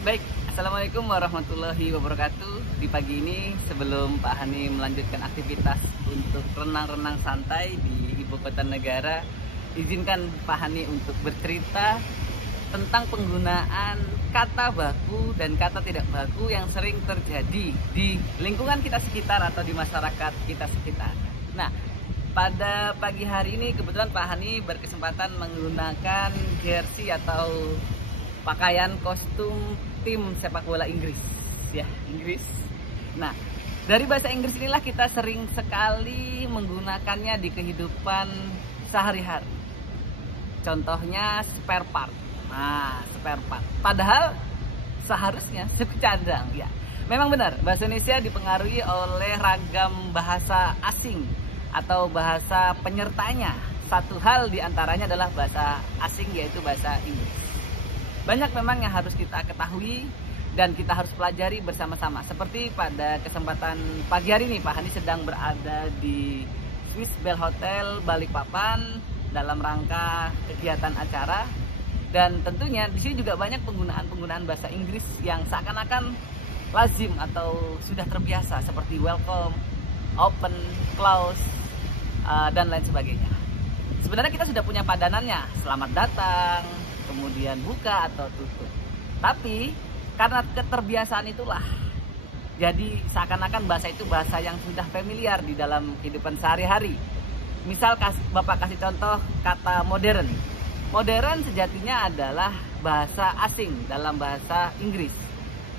Baik, Assalamualaikum warahmatullahi wabarakatuh. Di pagi ini sebelum Pak Hani melanjutkan aktivitas untuk renang-renang santai di ibu kota negara, izinkan Pak Hani untuk bercerita tentang penggunaan kata baku dan kata tidak baku yang sering terjadi di lingkungan kita sekitar atau di masyarakat kita sekitar. Nah, pada pagi hari ini kebetulan Pak Hani berkesempatan menggunakan jersey atau pakaian kostum tim sepak bola Inggris, ya, Inggris. Nah, dari bahasa Inggris inilah kita sering sekali menggunakannya di kehidupan sehari-hari. Contohnya spare part. Nah, spare part. Padahal seharusnya suku cadang, ya. Memang benar, bahasa Indonesia dipengaruhi oleh ragam bahasa asing atau bahasa penyertanya. Satu hal diantaranya adalah bahasa asing, yaitu bahasa Inggris. Banyak memang yang harus kita ketahui dan kita harus pelajari bersama-sama. Seperti pada kesempatan pagi hari ini, Pak Hani sedang berada di Swiss Bell Hotel Balikpapan dalam rangka kegiatan acara. Dan tentunya di sini juga banyak penggunaan bahasa Inggris yang seakan-akan lazim atau sudah terbiasa, seperti welcome, open, close, dan lain sebagainya. Sebenarnya kita sudah punya padanannya, selamat datang, kemudian buka atau tutup. Tapi karena keterbiasaan itulah, jadi seakan-akan bahasa itu bahasa yang sudah familiar di dalam kehidupan sehari-hari. Misal Bapak kasih contoh kata modern. Modern sejatinya adalah bahasa asing dalam bahasa Inggris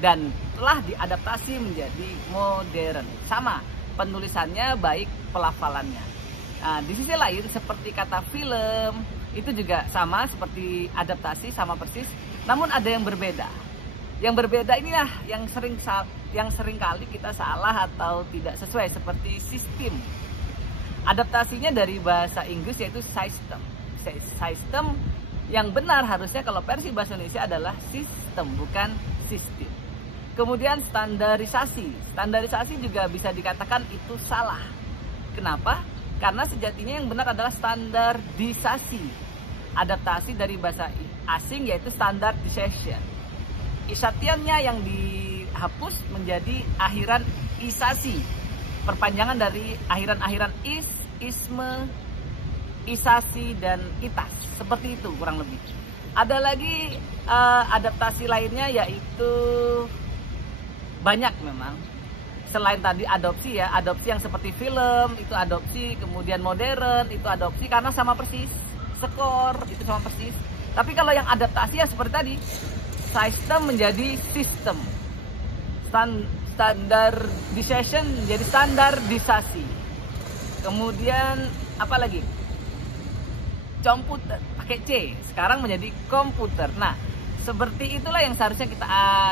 dan telah diadaptasi menjadi modern. Sama penulisannya baik pelafalannya. Nah, di sisi lain seperti kata film itu juga sama, seperti adaptasi, sama persis, namun ada yang berbeda. Yang berbeda inilah yang sering kali kita salah atau tidak sesuai, seperti sistem. Adaptasinya dari bahasa Inggris yaitu system. System yang benar harusnya kalau versi bahasa Indonesia adalah sistem, bukan sistem. Kemudian standarisasi. Standarisasi juga bisa dikatakan itu salah. Kenapa? Karena sejatinya yang benar adalah standardisasi. Adaptasi dari bahasa asing yaitu standardization. Isatiannya yang dihapus menjadi akhiran isasi. Perpanjangan dari akhiran-akhiran isme, isasi, dan itas. Seperti itu kurang lebih. Ada lagi adaptasi lainnya yaitu banyak memang. Selain tadi adopsi, ya, adopsi yang seperti film itu adopsi, kemudian modern itu adopsi karena sama persis, skor itu sama persis. Tapi kalau yang adaptasi ya seperti tadi, system menjadi sistem, standardization menjadi standardisasi. Kemudian apa lagi? Komputer pakai C sekarang menjadi komputer. Nah, seperti itulah yang seharusnya kita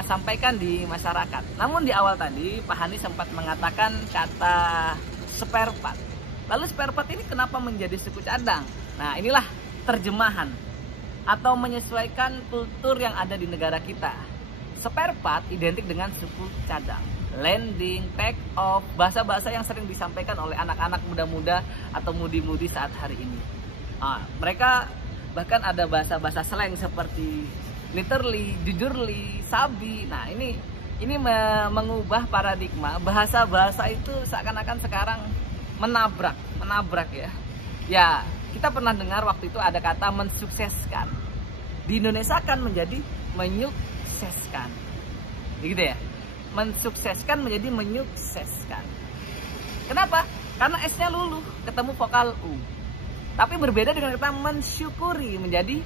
sampaikan di masyarakat. Namun di awal tadi Pak Hani sempat mengatakan kata spare part. Lalu spare part ini kenapa menjadi suku cadang? Nah, inilah terjemahan atau menyesuaikan kultur yang ada di negara kita. Spare part identik dengan suku cadang. Landing, take off, bahasa-bahasa yang sering disampaikan oleh anak-anak muda-muda atau mudi-mudi saat hari ini. Mereka bahkan ada bahasa-bahasa slang seperti literally, jujurly, sabi. Nah, ini mengubah paradigma. Bahasa-bahasa itu seakan-akan sekarang menabrak ya. Ya, kita pernah dengar waktu itu ada kata mensukseskan. Di Indonesia kan menjadi menyukseskan. Gitu ya. Mensukseskan menjadi menyukseskan. Kenapa? Karena S-nya luluh, ketemu vokal U. Tapi berbeda dengan kata mensyukuri menjadi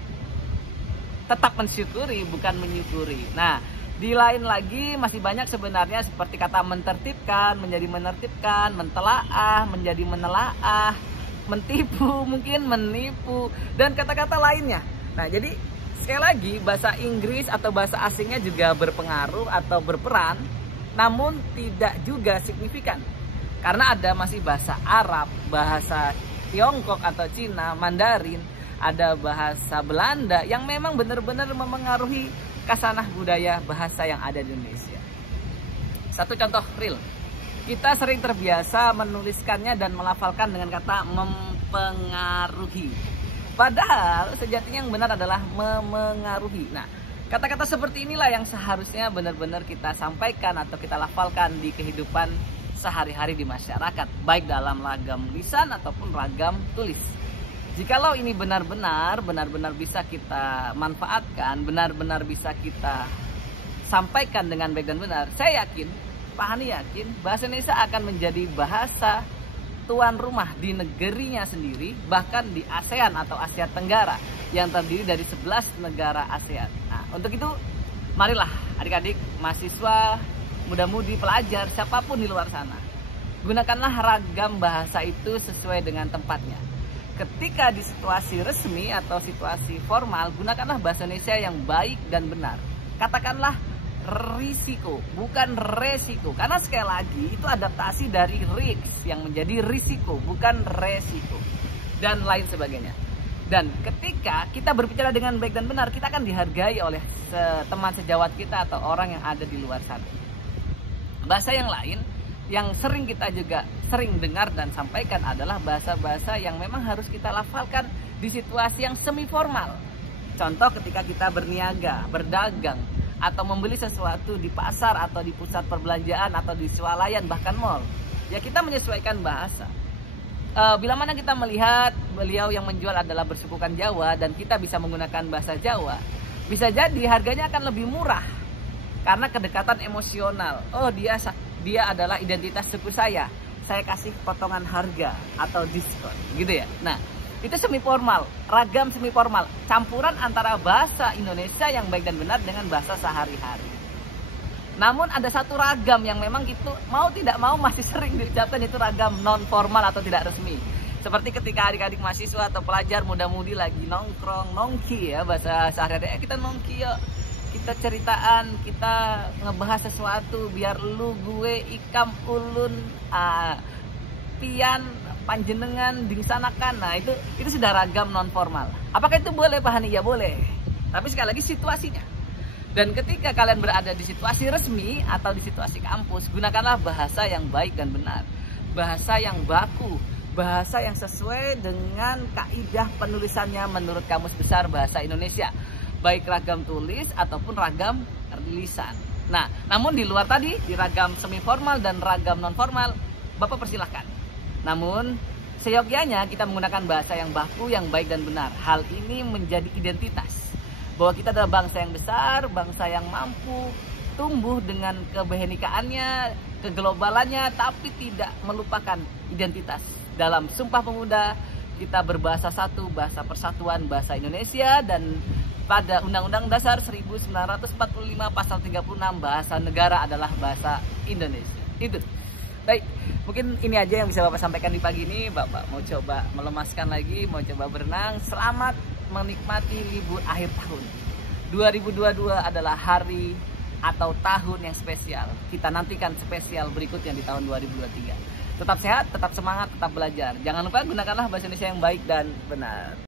tetap mensyukuri, bukan menyukuri. Nah, di lain lagi masih banyak sebenarnya seperti kata mentertibkan menjadi menertibkan, mentelaah menjadi menelaah, mentipu mungkin menipu, dan kata-kata lainnya. Nah, jadi sekali lagi bahasa Inggris atau bahasa asingnya juga berpengaruh atau berperan, namun tidak juga signifikan. Karena ada masih bahasa Arab, bahasa Tiongkok atau Cina, Mandarin, ada bahasa Belanda yang memang benar-benar memengaruhi kasanah budaya bahasa yang ada di Indonesia. Satu contoh real, kita sering terbiasa menuliskannya dan melafalkan dengan kata mempengaruhi. Padahal sejatinya yang benar adalah memengaruhi. Nah, Kata-kata seperti inilah yang seharusnya benar-benar kita sampaikan atau kita lafalkan di kehidupan sehari-hari di masyarakat, baik dalam ragam lisan ataupun ragam tulis. Jikalau ini benar-benar bisa kita manfaatkan, benar-benar bisa kita sampaikan dengan baik dan benar, saya yakin, Pak Hani yakin, bahasa Indonesia akan menjadi bahasa tuan rumah di negerinya sendiri, bahkan di ASEAN atau Asia Tenggara yang terdiri dari 11 negara ASEAN. Nah, untuk itu marilah adik-adik, mahasiswa, muda-mudi, pelajar, siapapun di luar sana, gunakanlah ragam bahasa itu sesuai dengan tempatnya. Ketika di situasi resmi atau situasi formal, gunakanlah bahasa Indonesia yang baik dan benar. Katakanlah risiko, bukan resiko. Karena sekali lagi itu adaptasi dari risk yang menjadi risiko, bukan resiko. Dan lain sebagainya. Dan ketika kita berbicara dengan baik dan benar, kita akan dihargai oleh teman sejawat kita atau orang yang ada di luar sana. Bahasa yang lain yang sering kita juga sering dengar dan sampaikan adalah bahasa-bahasa yang memang harus kita lafalkan di situasi yang semi formal. Contoh ketika kita berniaga, berdagang, atau membeli sesuatu di pasar atau di pusat perbelanjaan atau di swalayan bahkan mall. Ya kita menyesuaikan bahasa. Bila mana kita melihat beliau yang menjual adalah bersukukan Jawa dan kita bisa menggunakan bahasa Jawa, bisa jadi harganya akan lebih murah karena kedekatan emosional. Oh dia adalah identitas suku saya kasih potongan harga atau diskon gitu ya. Nah itu semi formal, ragam semi formal, campuran antara bahasa Indonesia yang baik dan benar dengan bahasa sehari-hari. Namun ada satu ragam yang memang itu mau tidak mau masih sering diucapkan, itu ragam non formal atau tidak resmi. Seperti ketika adik-adik mahasiswa atau pelajar muda-mudi lagi nongkrong, nongki ya bahasa sehari-hari, kita nongki yuk. Kita ceritaan, kita ngebahas sesuatu biar lu, gue, ikam, ulun, pian, panjenengan, dingsanakan. Nah itu sudah ragam non formal. Apakah itu boleh Pak Hani? Ya boleh. Tapi sekali lagi situasinya. Dan ketika kalian berada di situasi resmi atau di situasi kampus, gunakanlah bahasa yang baik dan benar. Bahasa yang baku, bahasa yang sesuai dengan kaidah penulisannya menurut Kamus Besar Bahasa Indonesia. Baik ragam tulis ataupun ragam lisan. Nah, namun di luar tadi, di ragam semi formal dan ragam non formal, Bapak persilahkan. Namun, seyogyanya kita menggunakan bahasa yang baku, yang baik dan benar. Hal ini menjadi identitas. Bahwa kita adalah bangsa yang besar, bangsa yang mampu tumbuh dengan kebehenikaannya, keglobalannya, tapi tidak melupakan identitas. Dalam Sumpah Pemuda, kita berbahasa satu, bahasa persatuan, bahasa Indonesia, dan pada Undang-Undang Dasar 1945 pasal 36 bahasa negara adalah bahasa Indonesia. Itu. Baik, mungkin ini aja yang bisa Bapak sampaikan di pagi ini. Bapak mau coba melemaskan lagi, mau coba berenang. Selamat menikmati libur akhir tahun. 2022 adalah hari atau tahun yang spesial. Kita nantikan spesial berikutnya di tahun 2023. Tetap sehat, tetap semangat, tetap belajar. Jangan lupa gunakanlah bahasa Indonesia yang baik dan benar.